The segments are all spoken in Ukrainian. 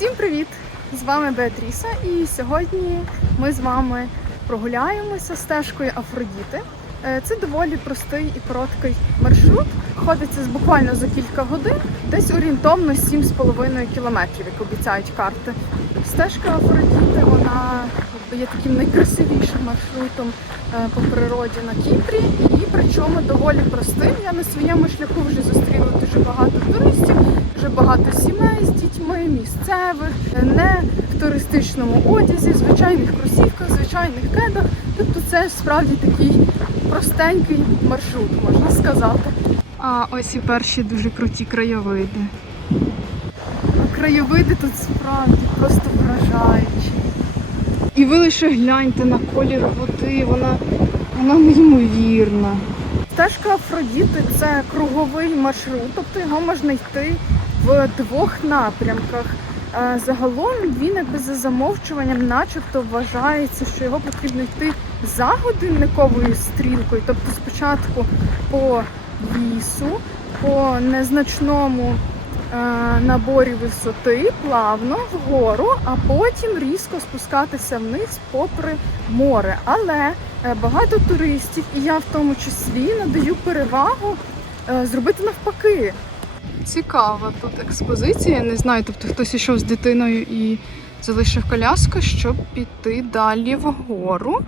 Всім привіт! З вами Беатріса, і сьогодні ми з вами прогуляємося стежкою Афродіти. Е, Це доволі простий і короткий маршрут. Ходиться буквально за кілька годин, десь орієнтовно 7,5 кілометрів, як обіцяють карти. Стежка Афродіти вона є таким найкрасивішим маршрутом е, по природі на Кіпрі, і причому доволі простим. Я на своєму шляху вже зустріла дуже багато туристів, дуже багато сімей з дітьми, місцевих, е, не в туристичному одязі, звичайних кросівках, звичайних кедах. Тобто це справді такий простенький маршрут, можна сказати. А ось і перші дуже круті краєвиди. Краєвиди тут справді просто вражаючі. І ви лише гляньте на колір води, вона, вона неймовірна. Стежка Афродіти це круговий маршрут, тобто його можна йти в двох напрямках. Загалом він якби за замовчуванням, начебто вважається, що його потрібно йти за годинниковою стрілкою, тобто спочатку по лісу, по незначному наборі висоти плавно вгору, а потім різко спускатися вниз попри море. Але е, багато туристів, і я в тому числі, надаю перевагу е, зробити навпаки. Цікава тут експозиція. Не знаю, тобто хтось ішов з дитиною і залишив коляску, щоб піти далі вгору.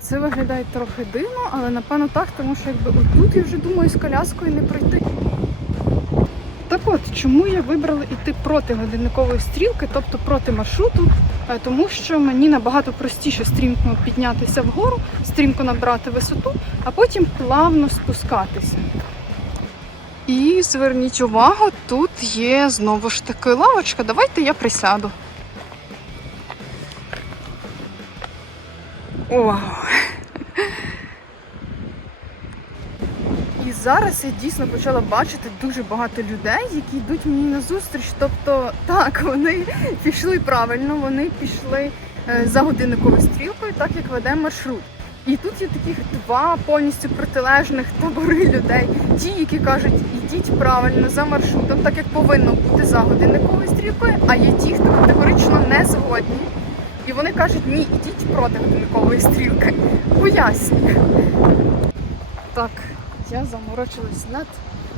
Це виглядає трохи дивно, але напевно так, тому що якби отут я вже думаю з коляскою не пройти. От, чому я вибрала йти проти годинникової стрілки, тобто проти маршруту, Е, тому що мені набагато простіше стрімко піднятися вгору, стрімко набрати висоту, а потім плавно спускатися. І зверніть увагу, тут є знову ж таки лавочка. Давайте я присяду. Вау! І зараз я дійсно почала бачити дуже багато людей, які йдуть мені на зустріч. Тобто, так, вони пішли правильно, вони пішли е, за годинниковою стрілкою, так як веде маршрут. І тут є таких два повністю протилежних табори людей. Ті, які кажуть, ідіть правильно за маршрутом, так як повинно бути за годинниковою стрілкою, а є ті, хто категорично не згодні. І вони кажуть, ні, ідіть проти годинникової стрілки. Пояснюю. Так, я заморочилась над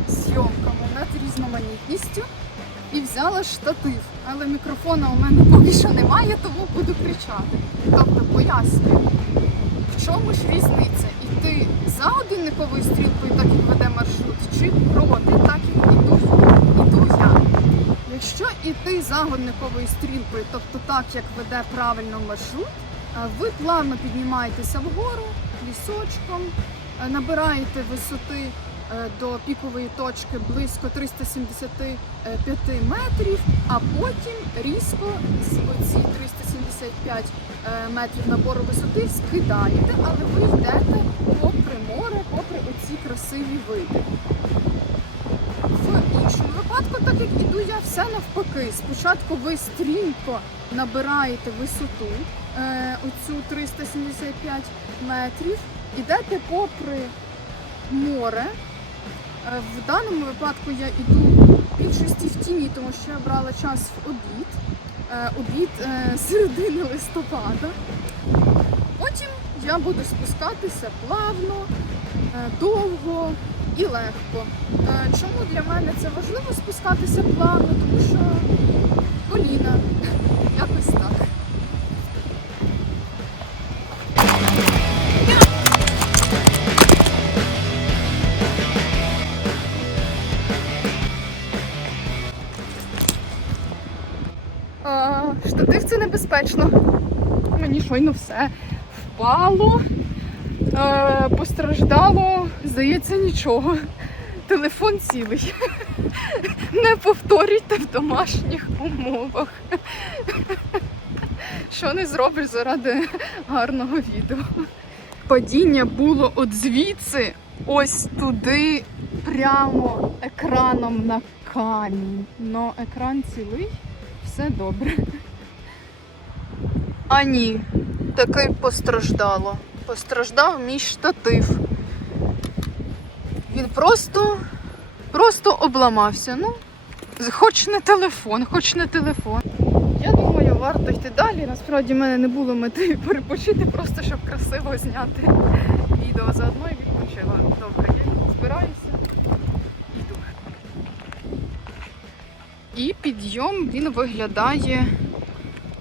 зйомками, над різноманітністю і взяла штатив. Але мікрофона у мене поки що немає, тому буду кричати. Тобто пояснюю, в чому ж різниця? Іти за годинниковою стрілкою, так як веде маршрут, чи проти, так як іду, іду я. Якщо іти за годинниковою стрілкою, тобто так, як веде правильно маршрут, ви плавно піднімаєтеся вгору лісочком, набираєте висоти е, до пікової точки близько 375 метрів, а потім різко з оці 375 е, метрів набору висоти скидаєте, але ви йдете попри море, попри оці красиві види. В іншому випадку, так як іду я все навпаки. Спочатку ви стрімко набираєте висоту, е, оцю 375 метрів, ідете попри море. Е, в даному випадку я йду більшості в тіні, тому що я брала час в обід. Е, обід е, середини листопада. Потім я буду спускатися плавно, довго і легко. Чому для мене це важливо спускатися плавно? Тому що коліна. Якось так. А, штатив це небезпечно. Мені щойно все впало, е, постраждало, здається, нічого. Телефон цілий. Не повторюйте в домашніх умовах. Що не зробиш заради гарного відео. Падіння було от звідси, ось туди, прямо екраном на камінь. Но екран цілий, все добре. А ні, таки постраждало. Постраждав мій штатив. Він просто, просто обламався. Ну, Хоч не телефон, хоч не телефон. Я думаю, варто йти далі. Насправді в мене не було мети перепочити, просто щоб красиво зняти відео заодно і відпочила. Добре, я збираюся. Йду. І підйом він виглядає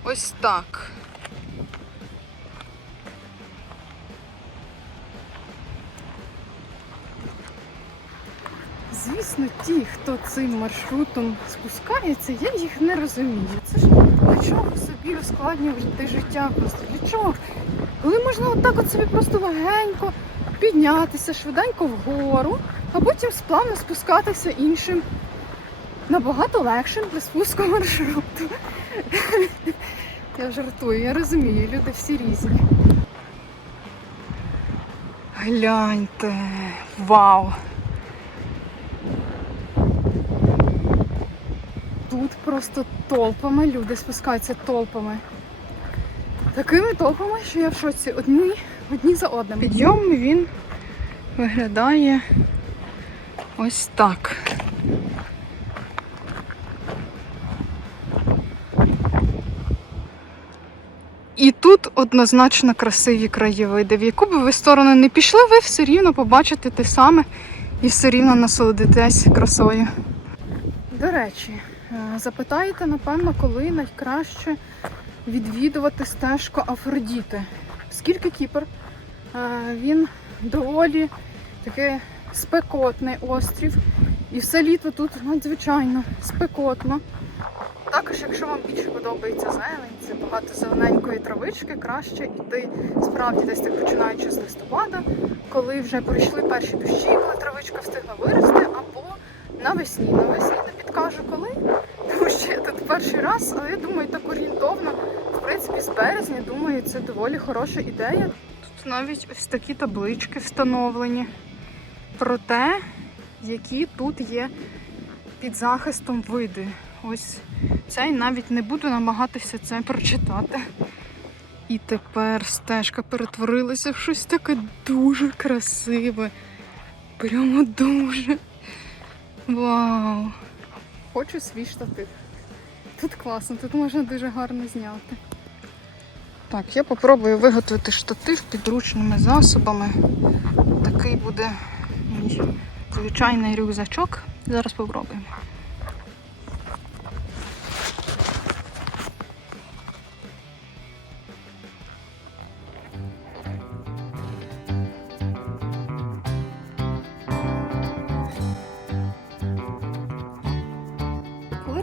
ось так. Звісно, ті, хто цим маршрутом спускається, я їх не розумію. Це ж для чого собі ускладнювати життя просто? Для чого? Коли можна отак от собі просто легенько піднятися швиденько вгору, а потім сплавно спускатися іншим набагато легшим для спуску маршруту. Я жартую, я розумію, люди всі різні. Гляньте, вау! Тут просто толпами люди спускаються толпами. Такими толпами, що я в шоці одні, одні за одними. Підйом він виглядає ось так. І тут однозначно красиві краєвиди. В яку би ви сторону не пішли, ви все рівно побачите те саме і все рівно насолодитесь красою. До речі, е, запитаєте, напевно, коли найкраще відвідувати стежку Афродіти. Скільки Кіпр? Е, Він доволі такий спекотний острів. І все літо тут надзвичайно спекотно. Також, якщо вам більше подобається зелень, це багато зелененької травички, краще йти справді десь так починаючи з листопада, коли вже пройшли перші дощі, коли травичка встигла вирости, або навесні. Навесні не підкажу коли, тому що я тут перший раз, але я думаю, так орієнтовно, в принципі, з березня, думаю, це доволі хороша ідея. Тут навіть ось такі таблички встановлені про те, які тут є під захистом види. Ось цей навіть не буду намагатися це прочитати. І тепер стежка перетворилася в щось таке дуже красиве. Прямо дуже. Вау! Хочу свій штатив. Тут класно, тут можна дуже гарно зняти. Так, я попробую виготовити штатив підручними засобами. Такий буде мій звичайний рюкзачок. Зараз попробуємо.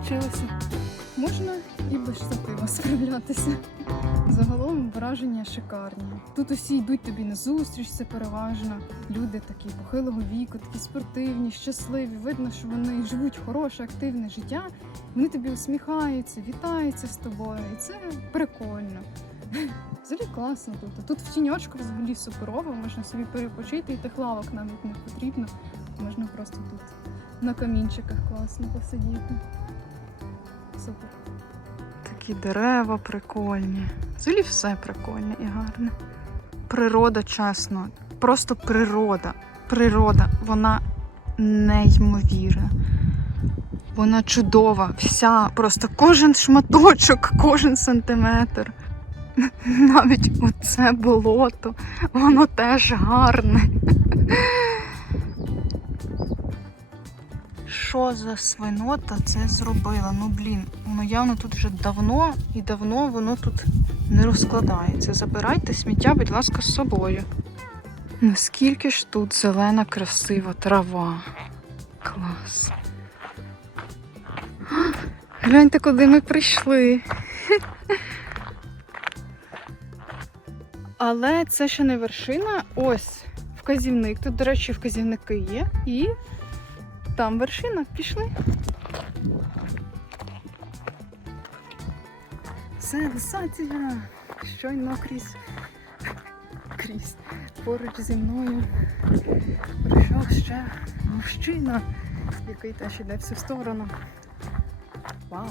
Получилося. Можна і без штатива справлятися. Загалом враження шикарні. Тут усі йдуть тобі на зустріч, це переважно. Люди такі похилого віку, такі спортивні, щасливі. Видно, що вони живуть хороше, активне життя. Вони тобі усміхаються, вітаються з тобою. І це прикольно. Взагалі класно тут. Тут в тіньочку взагалі суперово, можна собі перепочити, і тих лавок навіть не потрібно. Можна просто тут на камінчиках класно посидіти. Супер. Такі дерева прикольні. Взагалі все прикольне і гарне. Природа, чесно, просто природа. Природа, вона неймовірна. Вона чудова, вся, просто кожен шматочок, кожен сантиметр. Навіть оце болото, воно теж гарне. Що за свинота це зробила? Ну блін, воно явно тут вже давно і давно воно тут не розкладається. Забирайте сміття, будь ласка, з собою. Наскільки ж тут зелена, красива трава. Клас. Гляньте, куди ми прийшли. Але це ще не вершина. Ось вказівник. Тут, до речі, вказівники є. І там вершина. Пішли. Сенсація! Щойно крізь. Крізь. Поруч зі мною прийшов ще мужчина, який теж іде в цю сторону. Вау!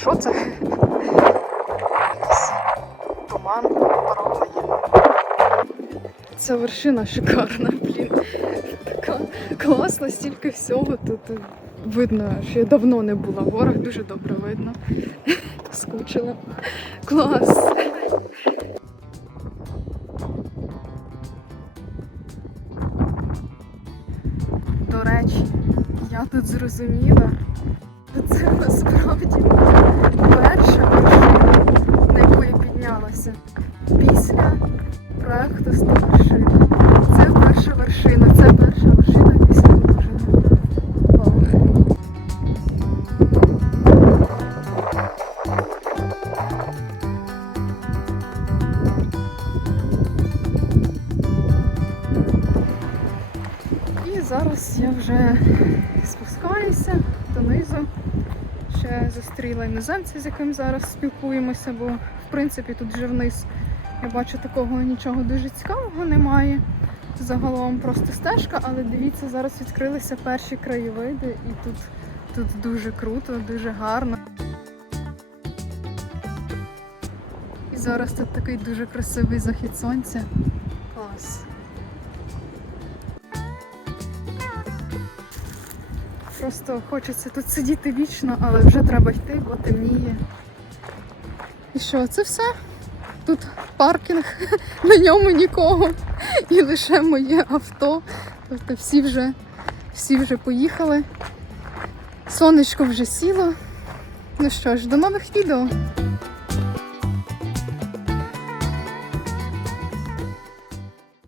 Що це. Якийсь туман порогає. Ця вершина шикарна, блін. Така класна, стільки всього тут. Видно, що я давно не була в горах, дуже добре видно. Скучила. Клас. До речі, я тут зрозуміла, Зустріла іноземця, з яким зараз спілкуємося, бо в принципі тут вже вниз я бачу такого нічого дуже цікавого немає. Загалом просто стежка, але дивіться, зараз відкрилися перші краєвиди, і тут, тут дуже круто, дуже гарно. І зараз тут такий дуже красивий захід сонця. Просто хочеться тут сидіти вічно, але вже треба йти, бо темніє. І що, це все? Тут паркінг, на ньому нікого. І лише моє авто. Тобто всі вже, всі вже поїхали. Сонечко вже сіло. Ну що ж, до нових відео.